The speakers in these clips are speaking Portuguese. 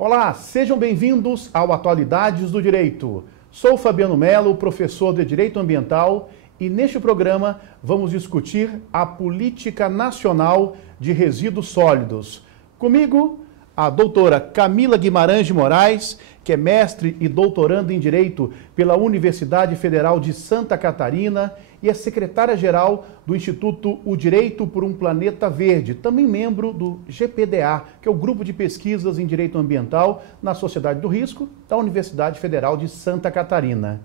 Olá, sejam bem-vindos ao Atualidades do Direito. Sou Fabiano Mello, professor de Direito Ambiental, e neste programa vamos discutir a Política Nacional de Resíduos Sólidos. Comigo, a doutora Camila Guimarães de Moraes, que é mestre e doutoranda em Direito pela Universidade Federal de Santa Catarina e é secretária-geral do Instituto O Direito por um Planeta Verde, também membro do GPDA, que é o Grupo de Pesquisas em Direito Ambiental na Sociedade do Risco da Universidade Federal de Santa Catarina.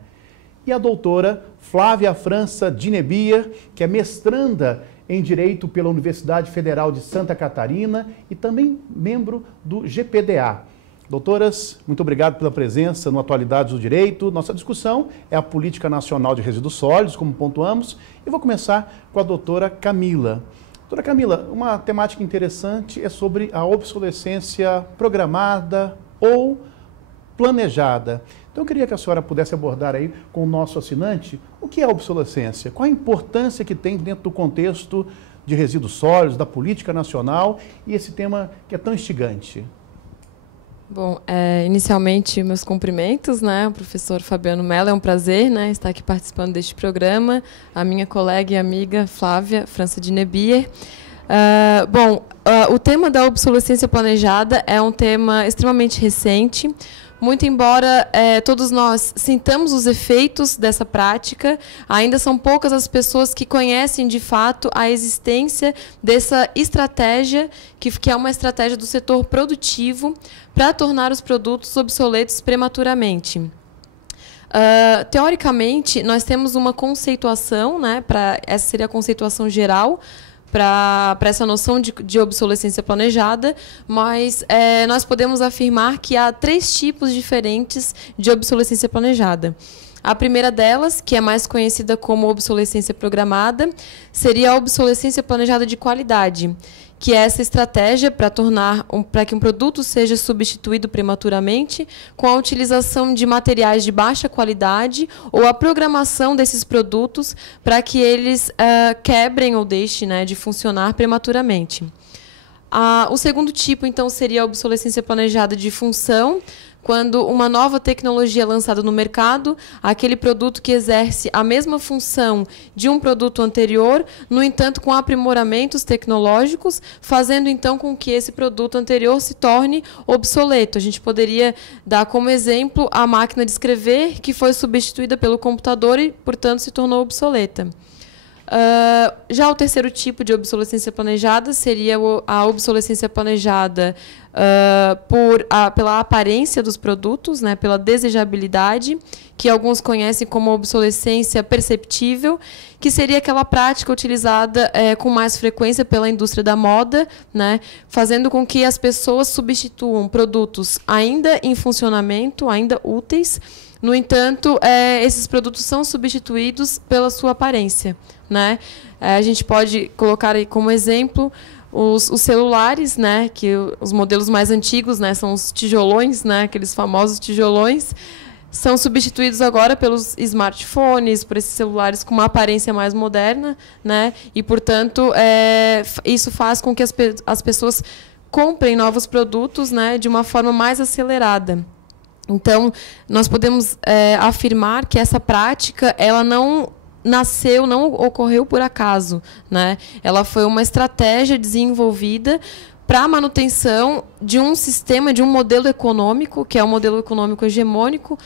E a doutora Flávia França Dinebier, que é mestranda em Direito pela Universidade Federal de Santa Catarina e também membro do GPDA. Doutoras, muito obrigado pela presença no Atualidades do Direito. Nossa discussão é a Política Nacional de Resíduos Sólidos, como pontuamos, e vou começar com a doutora Camila. Doutora Camila, uma temática interessante é sobre a obsolescência programada ou planejada. Então eu queria que a senhora pudesse abordar aí com o nosso assinante o que é a obsolescência, qual a importância que tem dentro do contexto de resíduos sólidos, da política nacional e esse tema que é tão instigante. Bom, inicialmente meus cumprimentos, né, ao professor Fabiano Mello, é um prazer, né, estar aqui participando deste programa, a minha colega e amiga Flávia França Dinebier. O tema da obsolescência planejada é um tema extremamente recente. Muito embora todos nós sintamos os efeitos dessa prática, ainda são poucas as pessoas que conhecem de fato a existência dessa estratégia, que é uma estratégia do setor produtivo para tornar os produtos obsoletos prematuramente. Teoricamente, nós temos uma conceituação, né, essa seria a conceituação geral, para essa noção de obsolescência planejada, mas nós podemos afirmar que há 3 tipos diferentes de obsolescência planejada. A primeira delas, que é mais conhecida como obsolescência programada, seria a obsolescência planejada de qualidade, que é essa estratégia para que um produto seja substituído prematuramente com a utilização de materiais de baixa qualidade ou a programação desses produtos para que eles quebrem ou deixem, né, de funcionar prematuramente. O segundo tipo, então, seria a obsolescência planejada de função, quando uma nova tecnologia é lançada no mercado, aquele produto que exerce a mesma função de um produto anterior, no entanto, com aprimoramentos tecnológicos, fazendo, então, com que esse produto anterior se torne obsoleto. A gente poderia dar como exemplo a máquina de escrever, que foi substituída pelo computador e, portanto, se tornou obsoleta. Já o terceiro tipo de obsolescência planejada seria a obsolescência planejada pela aparência dos produtos, né, pela desejabilidade, que alguns conhecem como obsolescência perceptível, que seria aquela prática utilizada com mais frequência pela indústria da moda, né, fazendo com que as pessoas substituam produtos ainda em funcionamento, ainda úteis. No entanto, esses produtos são substituídos pela sua aparência, né? A gente pode colocar aí como exemplo os celulares, né? Que os modelos mais antigos, né, são os tijolões, né? Aqueles famosos tijolões, são substituídos agora pelos smartphones, por esses celulares com uma aparência mais moderna, né? E, portanto, isso faz com que as pessoas comprem novos produtos, né, de uma forma mais acelerada. Então, nós podemos afirmar que essa prática ela não ocorreu por acaso, né? Ela foi uma estratégia desenvolvida para a manutenção de um sistema, de um modelo econômico, que é um modelo econômico hegemônico,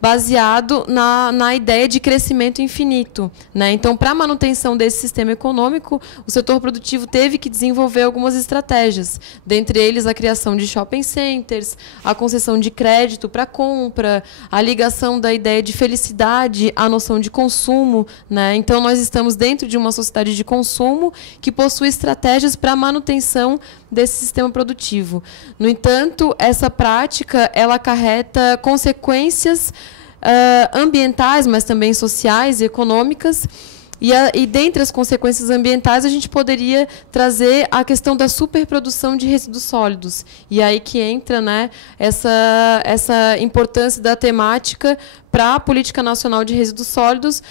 baseado na ideia de crescimento infinito, né? Então, para a manutenção desse sistema econômico, o setor produtivo teve que desenvolver algumas estratégias, dentre eles a criação de shopping centers, a concessão de crédito para compra, a ligação da ideia de felicidade à noção de consumo, né? Então, nós estamos dentro de uma sociedade de consumo que possui estratégias para a manutenção desse sistema produtivo. No entanto, essa prática ela acarreta consequências ambientais, mas também sociais e econômicas. E dentre as consequências ambientais, a gente poderia trazer a questão da superprodução de resíduos sólidos. E aí que entra, né, essa importância da temática para a Política Nacional de Resíduos Sólidos,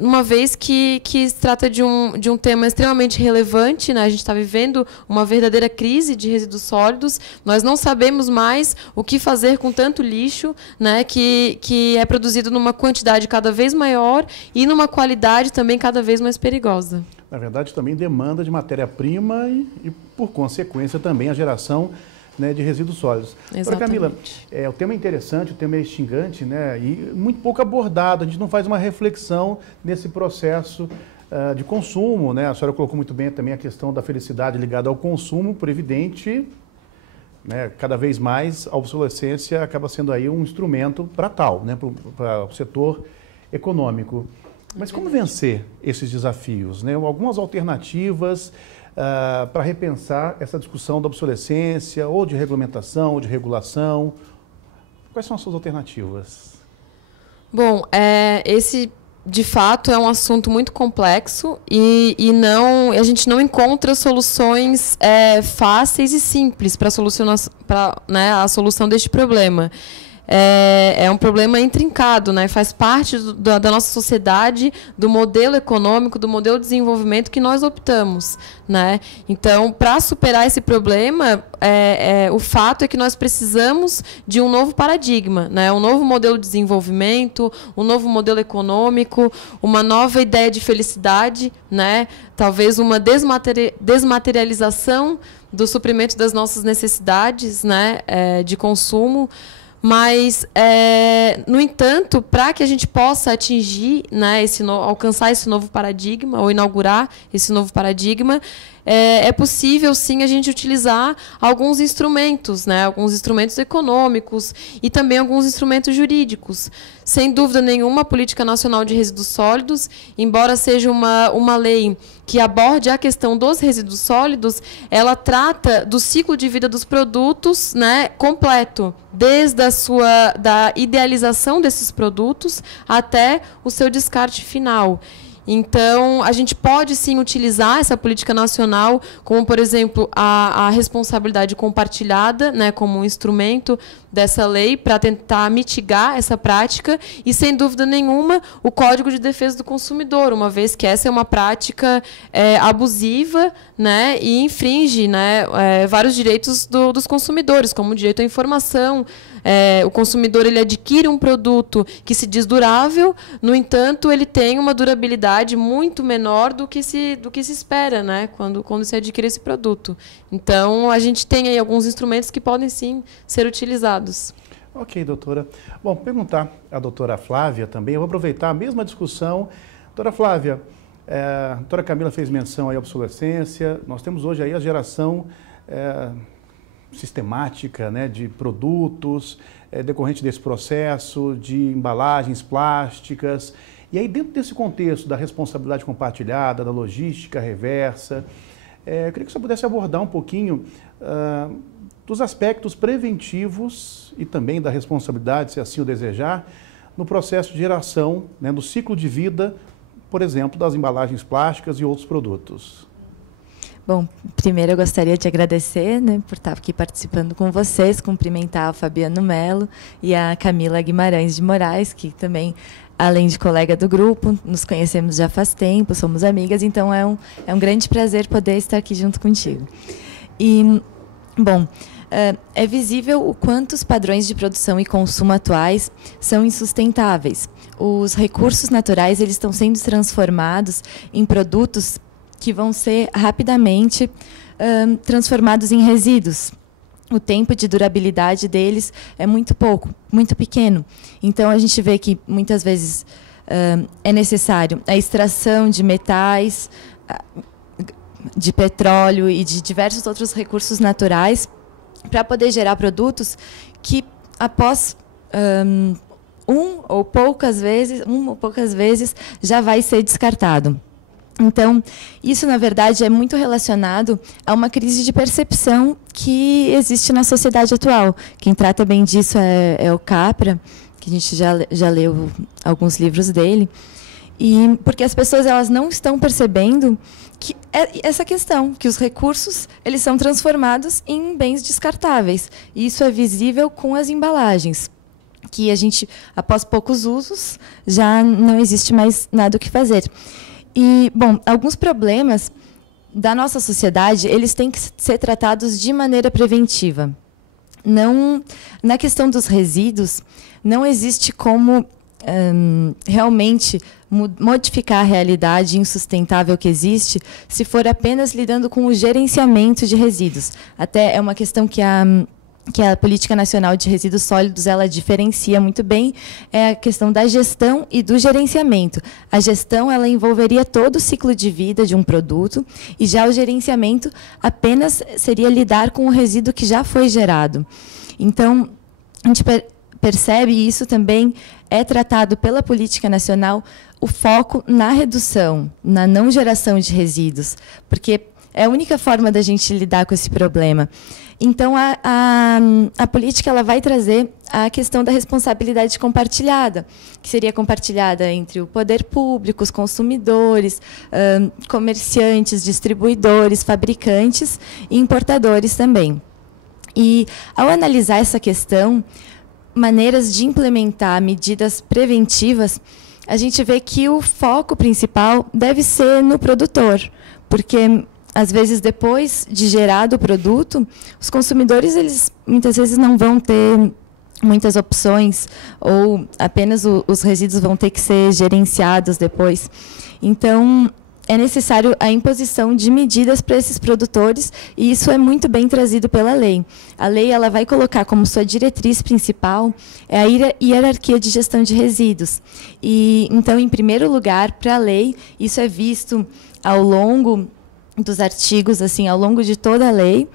uma vez que se trata de um tema extremamente relevante, né? A gente está vivendo uma verdadeira crise de resíduos sólidos, nós não sabemos mais o que fazer com tanto lixo, né? Que é produzido numa quantidade cada vez maior e numa qualidade também cada vez mais perigosa. Na verdade, também demanda de matéria-prima e, por consequência, também a geração, né, de resíduos sólidos. Agora, Camila, o tema é interessante, o tema é instigante, né, e muito pouco abordado. A gente não faz uma reflexão nesse processo de consumo, né? A senhora colocou muito bem também a questão da felicidade ligada ao consumo, por evidente, né, cada vez mais a obsolescência acaba sendo aí um instrumento para tal, né, para o setor econômico. Mas como vencer esses desafios, né? Algumas alternativas para repensar essa discussão da obsolescência, ou de regulamentação, ou de regulação. Quais são as suas alternativas? Bom, esse de fato é um assunto muito complexo e a gente não encontra soluções fáceis e simples para solucionar né, a solução deste problema. É um problema intrincado, né? Faz parte da nossa sociedade, do modelo econômico, do modelo de desenvolvimento que nós optamos, né? Então, para superar esse problema, o fato é que nós precisamos de um novo paradigma, né? Um novo modelo de desenvolvimento, um novo modelo econômico, uma nova ideia de felicidade, né? Talvez uma desmaterialização do suprimento das nossas necessidades, né? De consumo. Mas, no entanto, para que a gente possa atingir, né, alcançar esse novo paradigma, ou inaugurar esse novo paradigma, é possível, sim, a gente utilizar alguns instrumentos, né, alguns instrumentos econômicos e também alguns instrumentos jurídicos. Sem dúvida nenhuma, a Política Nacional de Resíduos Sólidos, embora seja uma lei que aborde a questão dos resíduos sólidos, ela trata do ciclo de vida dos produtos, né, completo, desde da idealização desses produtos até o seu descarte final. Então, a gente pode, sim, utilizar essa política nacional, como, por exemplo, a responsabilidade compartilhada, né, como um instrumento dessa lei para tentar mitigar essa prática e, sem dúvida nenhuma, o Código de Defesa do Consumidor, uma vez que essa é uma prática abusiva, né, e infringe, né, vários direitos dos consumidores, como o direito à informação. O consumidor ele adquire um produto que se diz durável, no entanto, ele tem uma durabilidade muito menor do que se espera, né, quando se adquire esse produto. Então, a gente tem aí alguns instrumentos que podem, sim, ser utilizados. Ok, doutora. Bom, perguntar à doutora Flávia também, eu vou aproveitar a mesma discussão. Doutora Flávia, a doutora Camila fez menção aí à obsolescência, nós temos hoje aí a geração sistemática, né, de produtos decorrente desse processo, de embalagens plásticas. E aí, dentro desse contexto da responsabilidade compartilhada, da logística reversa, eu queria que você pudesse abordar um pouquinho dos aspectos preventivos e também da responsabilidade, se assim o desejar, no processo de geração, né, do ciclo de vida, por exemplo, das embalagens plásticas e outros produtos. Bom, primeiro eu gostaria de agradecer, né, por estar aqui participando com vocês, cumprimentar o Fabiano Melo e a Camila Guimarães de Moraes, que também, além de colega do grupo, nos conhecemos já faz tempo, somos amigas, então é um grande prazer poder estar aqui junto contigo. E, bom, é visível o quanto os padrões de produção e consumo atuais são insustentáveis. Os recursos naturais eles estão sendo transformados em produtos que vão ser rapidamente transformados em resíduos. O tempo de durabilidade deles é muito pouco, muito pequeno. Então, a gente vê que, muitas vezes, é necessário a extração de metais, de petróleo e de diversos outros recursos naturais para poder gerar produtos que, após uma ou poucas vezes, já vai ser descartado. Então, isso, na verdade, é muito relacionado a uma crise de percepção que existe na sociedade atual. Quem trata bem disso é o Capra, que a gente já leu alguns livros dele. E porque as pessoas elas não estão percebendo que essa questão, que os recursos eles são transformados em bens descartáveis. E isso é visível com as embalagens. que a gente, após poucos usos, já não existe mais nada o que fazer. E, bom, alguns problemas da nossa sociedade, eles têm que ser tratados de maneira preventiva. Não, na questão dos resíduos, não existe como realmente modificar a realidade insustentável que existe se for apenas lidando com o gerenciamento de resíduos. Até é uma questão que a Política Nacional de Resíduos Sólidos ela diferencia muito bem, é a questão da gestão e do gerenciamento. A gestão ela envolveria todo o ciclo de vida de um produto, e já o gerenciamento apenas seria lidar com o resíduo que já foi gerado. Então, a gente percebe, e isso também é tratado pela Política Nacional, o foco na redução, na não geração de resíduos, porque é a única forma da gente lidar com esse problema. Então, a política ela vai trazer a questão da responsabilidade compartilhada, que seria compartilhada entre o poder público, os consumidores, comerciantes, distribuidores, fabricantes e importadores também. E, ao analisar essa questão, maneiras de implementar medidas preventivas, a gente vê que o foco principal deve ser no produtor, porque às vezes, depois de gerado o produto, os consumidores eles muitas vezes não vão ter muitas opções, ou apenas os resíduos vão ter que ser gerenciados depois. Então, é necessário a imposição de medidas para esses produtores, e isso é muito bem trazido pela lei. A lei ela vai colocar como sua diretriz principal a hierarquia de gestão de resíduos. E, então, em primeiro lugar, para a lei, isso é visto ao longo dos artigos, assim, ao longo de toda a lei,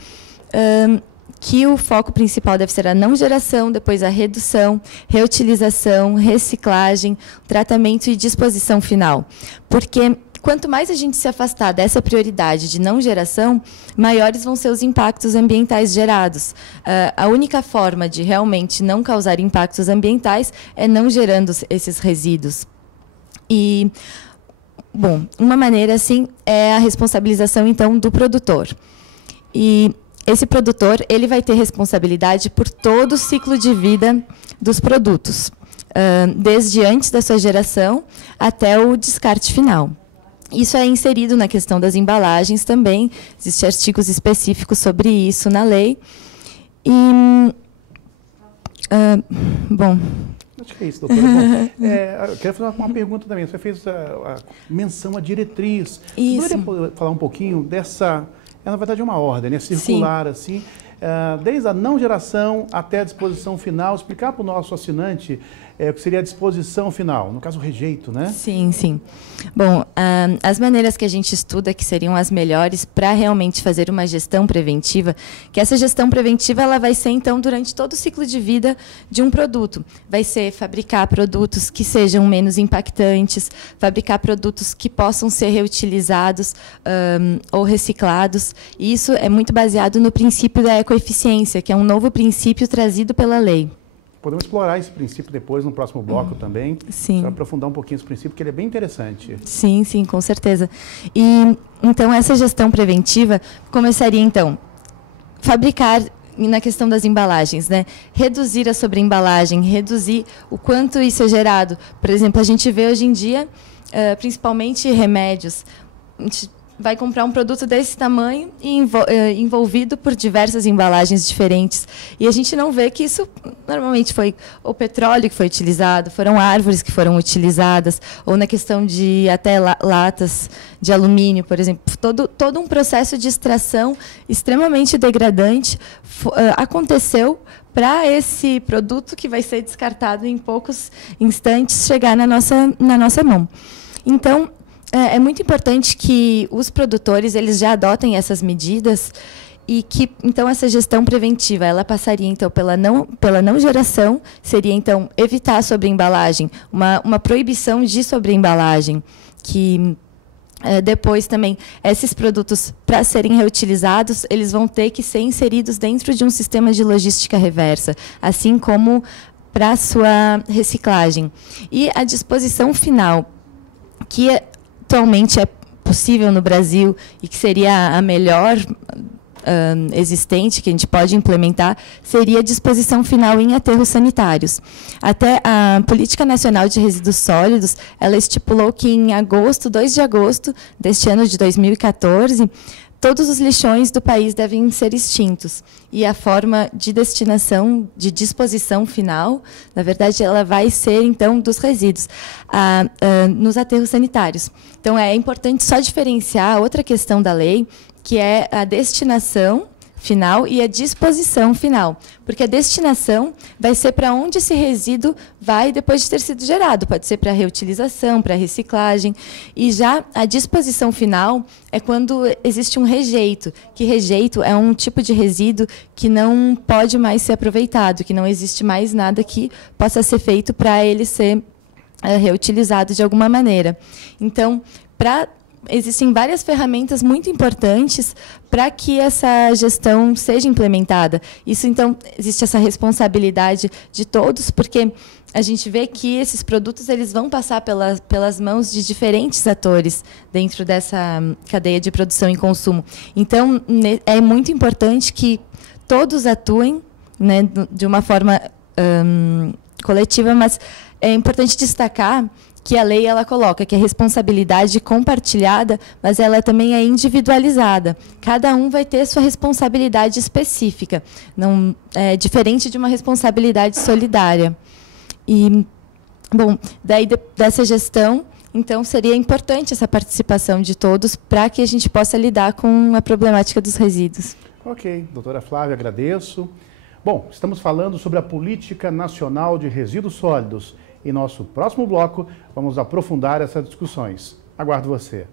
que o foco principal deve ser a não geração, depois a redução, reutilização, reciclagem, tratamento e disposição final. Porque quanto mais a gente se afastar dessa prioridade de não geração, maiores vão ser os impactos ambientais gerados. A única forma de realmente não causar impactos ambientais é não gerando esses resíduos. E bom, uma maneira assim é a responsabilização então do produtor. E esse produtor ele vai ter responsabilidade por todo o ciclo de vida dos produtos, desde antes da sua geração até o descarte final. Isso é inserido na questão das embalagens também, existem artigos específicos sobre isso na lei. E, bom... Acho que é isso, doutora. Bom, eu quero fazer uma pergunta também. Você fez a menção à diretriz. Isso. Você poderia falar um pouquinho dessa... na verdade, é uma ordem, né? Circular, sim. Assim, desde a não geração até a disposição final, explicar para o nosso assinante o que seria a disposição final, no caso, o rejeito, né? Sim, sim. Bom, as maneiras que a gente estuda que seriam as melhores para realmente fazer uma gestão preventiva, que essa gestão preventiva ela vai ser, então, durante todo o ciclo de vida de um produto. Vai ser fabricar produtos que sejam menos impactantes, fabricar produtos que possam ser reutilizados ou reciclados. E isso é muito baseado no princípio da ecoeficiência, que é um novo princípio trazido pela lei. Podemos explorar esse princípio depois, no próximo bloco também. Sim. Para aprofundar um pouquinho esse princípio, porque ele é bem interessante. Sim, sim, com certeza. E, então, essa gestão preventiva começaria, então, fabricar, na questão das embalagens, né? Reduzir a sobreembalagem, reduzir o quanto isso é gerado. Por exemplo, a gente vê hoje em dia, principalmente remédios, a gente vai comprar um produto desse tamanho e envolvido por diversas embalagens diferentes. E a gente não vê que isso normalmente foi o petróleo que foi utilizado, foram árvores que foram utilizadas, ou na questão de até latas de alumínio, por exemplo. Todo um processo de extração extremamente degradante aconteceu para esse produto que vai ser descartado em poucos instantes chegar na nossa mão. Então, é muito importante que os produtores eles já adotem essas medidas e que, então, essa gestão preventiva ela passaria, então, pela não geração, seria, então, evitar a sobreembalagem, uma proibição de sobreembalagem, que depois também, esses produtos, para serem reutilizados, eles vão ter que ser inseridos dentro de um sistema de logística reversa, assim como para a sua reciclagem. E a disposição final, que atualmente é possível no Brasil e que seria a melhor existente que a gente pode implementar seria a disposição final em aterros sanitários. Até a Política Nacional de Resíduos Sólidos, ela estipulou que em 2 de agosto deste ano de 2014, todos os lixões do país devem ser extintos. E a forma de destinação, de disposição final, na verdade, ela vai ser, então, dos resíduos nos aterros sanitários. Então, é importante só diferenciar outra questão da lei, que é a destinação final e a disposição final. Porque a destinação vai ser para onde esse resíduo vai depois de ter sido gerado. Pode ser para reutilização, para reciclagem. E já a disposição final é quando existe um rejeito. Que rejeito é um tipo de resíduo que não pode mais ser aproveitado, que não existe mais nada que possa ser feito para ele ser reutilizado de alguma maneira. Então, existem várias ferramentas muito importantes para que essa gestão seja implementada. Isso, então, existe essa responsabilidade de todos, porque a gente vê que esses produtos eles vão passar pelas mãos de diferentes atores dentro dessa cadeia de produção e consumo. Então, é muito importante que todos atuem, né, de uma forma coletiva, mas é importante destacar que a lei ela coloca que a responsabilidade compartilhada, mas ela também é individualizada. Cada um vai ter sua responsabilidade específica, não é diferente de uma responsabilidade solidária. E, bom, daí dessa gestão, então seria importante essa participação de todos para que a gente possa lidar com a problemática dos resíduos. Ok, doutora Flávia, agradeço. Bom, estamos falando sobre a Política Nacional de Resíduos Sólidos. Em nosso próximo bloco, vamos aprofundar essas discussões. Aguardo você.